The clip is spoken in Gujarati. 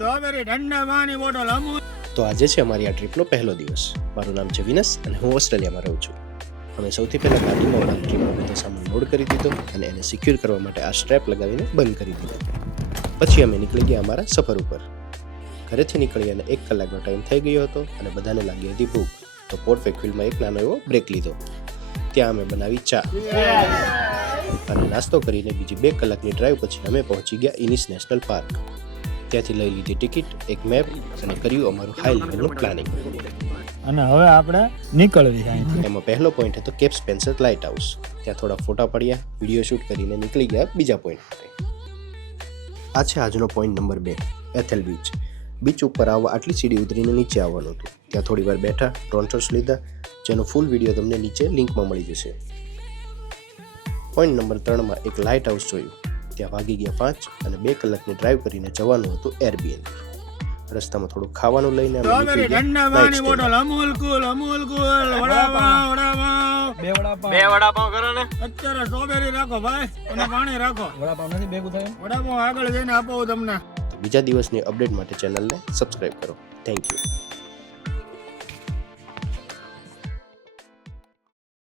સ્ટ્રોબેરી ઠંડા પાણી બોટલ અમૂલ. તો આજે છે અમારી આ ટ્રીપનો પહેલો દિવસ. મારું નામ છે વિનસ અને હું ઓસ્ટ્રેલિયામાં રહું છું. અમે સૌથી પહેલાં ગાડીમાં અમારા ટ્રીપનો બધો સામાન લોડ કરી દીધો અને એને સિક્યોર કરવા માટે આ સ્ટ્રેપ લગાવીને બંધ કરી દીધો. પછી અમે નીકળી ગયા અમારા સફર ઉપર. ઘરેથી નીકળી અને 1 કલાકનો ટાઈમ થઈ ગયો હતો અને બધાને લાગી હતી ભૂખ. તો પોર્ટ વેકફિલ્ડમાં એક નાનો એવો બ્રેક લીધો. ત્યાં અમે બનાવી ચા અને નાસ્તો કરીને બીજી 2 કલાકની ડ્રાઈવ પછી અમે પહોંચી ગયા ઇનિસ નેશનલ પાર્ક. ત્યાંથી લઈ લીધી ટિકિટ, એક મેપ અને કર્યું અમારું હાઈ લેવલનું પ્લાનિંગ. અને હવે આપણે નીકળવી અહીંથી. એમાં પહેલો પોઈન્ટ હતો કેપ સ્પેન્સર લાઇટ હાઉસ. ત્યાં થોડા ફોટા પડ્યા, વિડીયો શૂટ કરીને નીકળી ગયા બીજા પોઈન્ટ પર. આ છે આજનો પોઈન્ટ નંબર 2, એથેલ બીચ. બીચ ઉપર આવવા આટલી સીડી ઉતરીને નીચે આવવાનું હતું. ત્યાં થોડી વાર બેઠા, ડ્રોન શોટ્સ લીધા, જેનો ફૂલ વિડીયો તમને નીચે લિંકમાં મળી જશે. પોઈન્ટ નંબર 3માં એક લાઇટ હાઉસ જોયું. ત્યાં વાગી ગયા 5 અને 2 કલાકની ડ્રાઈવ કરીને જવાનું હતું એરબીએનબી. રસ્તામાં થોડું ખાવાનું લઈને અમે નીકળી ગયા ઠંડા પાણી બોટલ અમૂલ કુલ બે વડાપાવ કરો ને. અત્યારે સ્ટ્રોબેરી રાખો ભાઈ અને પાણી રાખો. વડાપાવ નથી ભેગું થયું. વડાપાવ આગળ જઈને આપો તમને. બીજા દિવસની અપડેટ માટે ચેનલને સબસ્ક્રાઇબ કરો. Thank you.